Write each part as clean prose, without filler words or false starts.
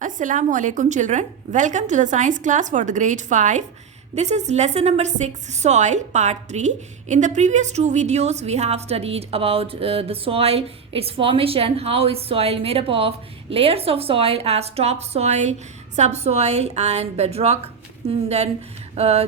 Assalamu alaikum children. Welcome to the science class for the grade 5. This is lesson number 6, soil part 3. In the previous two videos we have studied about the soil, its formation, how is soil made up of, layers of soil as topsoil, subsoil and bedrock. Then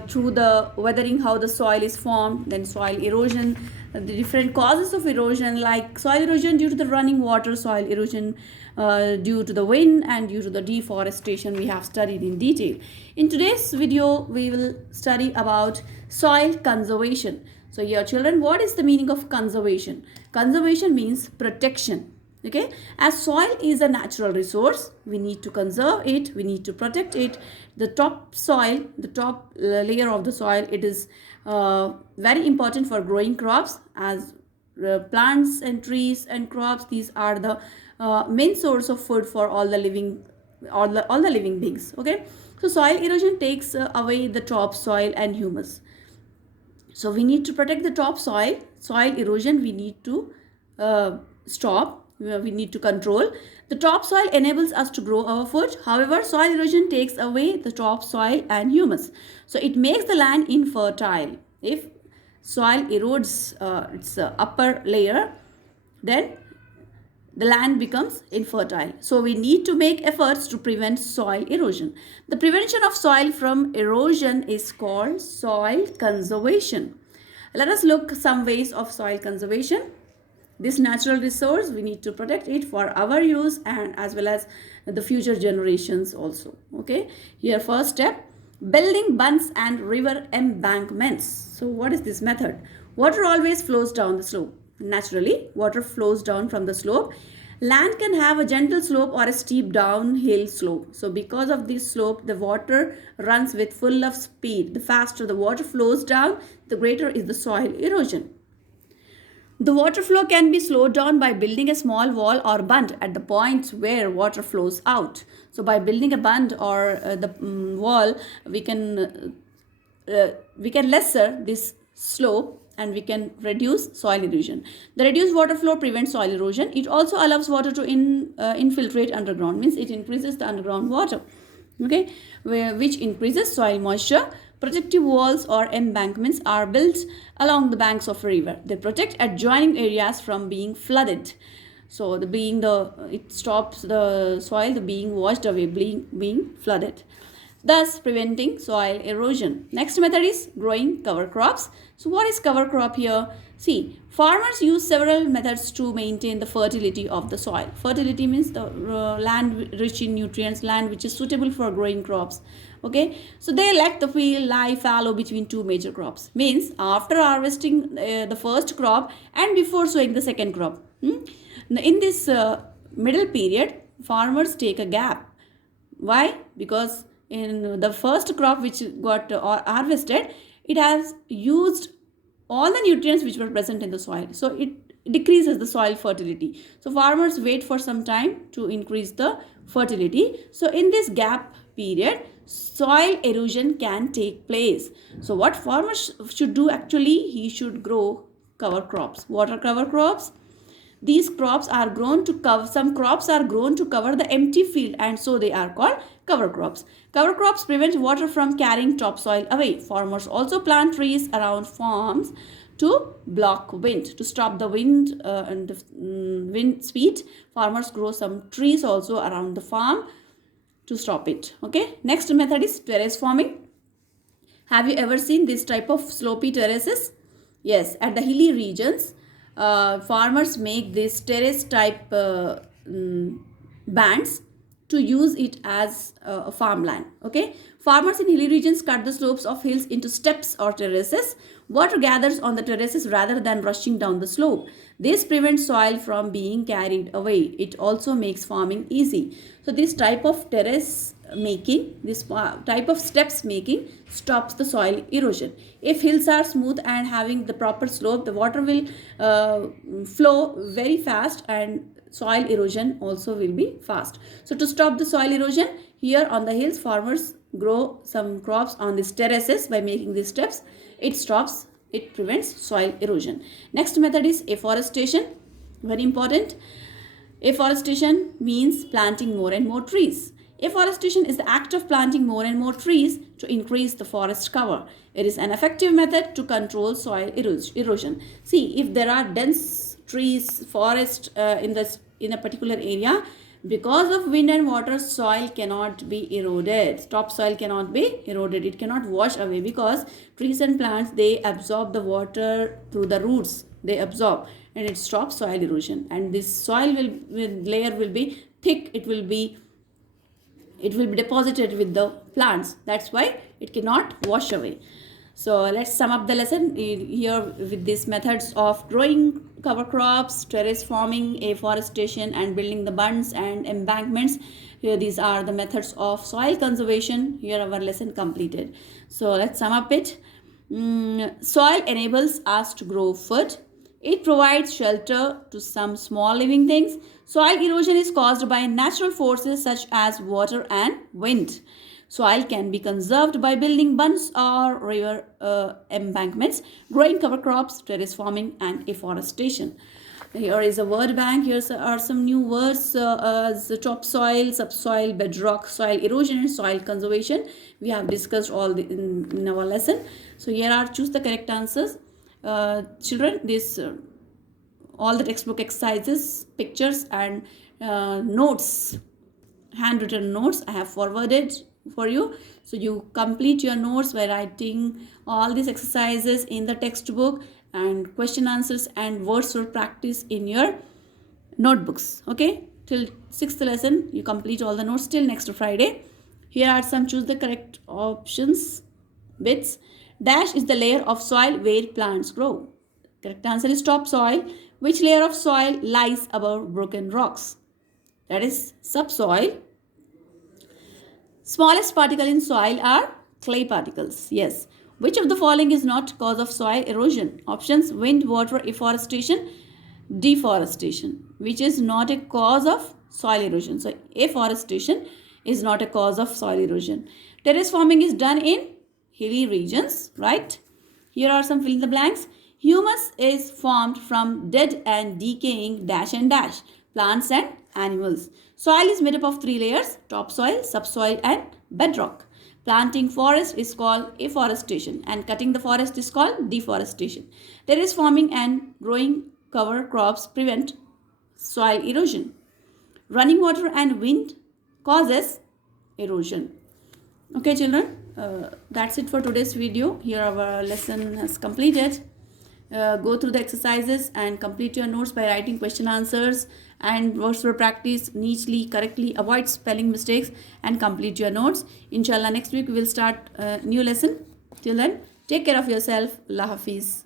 through the weathering, how the soil is formed, then soil erosion, the different causes of erosion like soil erosion due to the running water, soil erosion due to the wind and due to the deforestation we have studied in detail. In today's video we will study about soil conservation. So here children, what is the meaning of conservation? Conservation means protection. Okay, as soil is a natural resource, we need to conserve it, we need to protect it. The top soil, the top layer of the soil, it is very important for growing crops, as plants and trees and crops, these are the main source of food for all the living beings. Okay, so soil erosion takes away the top soil and humus. So we need to protect the top soil. Soil erosion we need to stop. We need to control. The topsoil enables us to grow our food. However, soil erosion takes away the topsoil and humus. So it makes the land infertile. If soil erodes its upper layer, then the land becomes infertile. So we need to make efforts to prevent soil erosion. The prevention of soil from erosion is called soil conservation. Let us look some ways of soil conservation. This natural resource, we need to protect it for our use and as well as the future generations also. Okay, here first step, building bunds and river embankments. So what is this method? Water always flows down the slope. Naturally, water flows down from the slope. Land can have a gentle slope or a steep downhill slope. So because of this slope, the water runs with full of speed. The faster the water flows down, the greater is the soil erosion. The water flow can be slowed down by building a small wall or bund at the points where water flows out. So by building a bund or the wall, we can lesser this slope and we can reduce soil erosion. The reduced water flow prevents soil erosion. It also allows water to infiltrate underground, means it increases the underground water. Okay, which increases soil moisture. Protective walls or embankments are built along the banks of a river. They protect adjoining areas from being flooded. So it stops the soil being washed away, being flooded, thus preventing soil erosion. Next method is growing cover crops. So what is cover crop here? See, farmers use several methods to maintain the fertility of the soil. Fertility means the land rich in nutrients, land which is suitable for growing crops. Okay, so they let the field lie fallow between two major crops. Means after harvesting the first crop and before sowing the second crop. In this middle period, farmers take a gap. Why? Because in the first crop which got harvested, it has used all the nutrients which were present in the soil. So it decreases the soil fertility. So farmers wait for some time to increase the fertility. So in this gap period, soil erosion can take place. So what farmers should do actually, he should grow cover crops. What are cover crops? These crops are grown to cover, some crops are grown to cover the empty field and so they are called cover crops. Cover crops prevent water from carrying topsoil away. Farmers also plant trees around farms to block wind, to stop the wind and the wind speed. Farmers grow some trees also around the farm to stop it. Okay, next method is terrace farming. Have you ever seen this type of slopey terraces? Yes, at the hilly regions, farmers make this terrace type bands to use it as a farmland. Okay, farmers in hilly regions cut the slopes of hills into steps or terraces. Water gathers on the terraces rather than rushing down the slope. This prevents soil from being carried away. It also makes farming easy. So this type of terrace making, this type of steps making stops the soil erosion. If hills are smooth and having the proper slope, the water will flow very fast and soil erosion also will be fast. So to stop the soil erosion, here on the hills, farmers grow some crops on these terraces by making these steps. It prevents soil erosion. Next method is afforestation. Very important. Afforestation means planting more and more trees. Afforestation is the act of planting more and more trees to increase the forest cover. It is an effective method to control soil erosion. See, if there are dense trees, forest in a particular area, because of wind and water, soil cannot be eroded. Topsoil cannot be eroded. It cannot wash away because trees and plants, they absorb the water through the roots. They absorb and it stops soil erosion. And this soil layer will be thick. It will be deposited with the plants. That's why it cannot wash away. So let's sum up the lesson here with these methods of growing cover crops, terrace farming, afforestation, and building the bunds and embankments. Here these are the methods of soil conservation. Here our lesson completed. So let's sum up it. Soil enables us to grow food. It provides shelter to some small living things. Soil erosion is caused by natural forces such as water and wind. Soil can be conserved by building bunds or river embankments, growing cover crops, terrace farming, and afforestation. Here is a word bank. Here are some new words as topsoil, subsoil, bedrock, soil erosion, and soil conservation. We have discussed all in our lesson. So here are choose the correct answers. Children, this all the textbook exercises, pictures, and notes, handwritten notes I have forwarded for you. So you complete your notes by writing all these exercises in the textbook and question answers and words for practice in your notebooks. Okay, till 6th lesson you complete all the notes till next Friday. Here are some choose the correct options bits. Dash is the layer of soil where plants grow. Correct answer is topsoil. Which layer of soil lies above broken rocks? That is subsoil. Smallest particle in soil are clay particles. Yes. Which of the following is not cause of soil erosion? Options: wind, water, afforestation, deforestation. Which is not a cause of soil erosion? So afforestation is not a cause of soil erosion. Terrace farming is done in hilly regions, right? Here are some fill in the blanks. Humus is formed from dead and decaying dash and dash plants and animals. Soil is made up of 3 layers: topsoil, subsoil, and bedrock. Planting forest is called afforestation and cutting the forest is called deforestation. Terrace farming and growing cover crops prevent soil erosion. Running water and wind causes erosion. Okay children, that's it for today's video. Here our lesson has completed. Go through the exercises and complete your notes by writing question answers and words for practice neatly, correctly, avoid spelling mistakes and complete your notes. Inshallah, next week we will start a new lesson. Till then, take care of yourself. Allah Hafiz.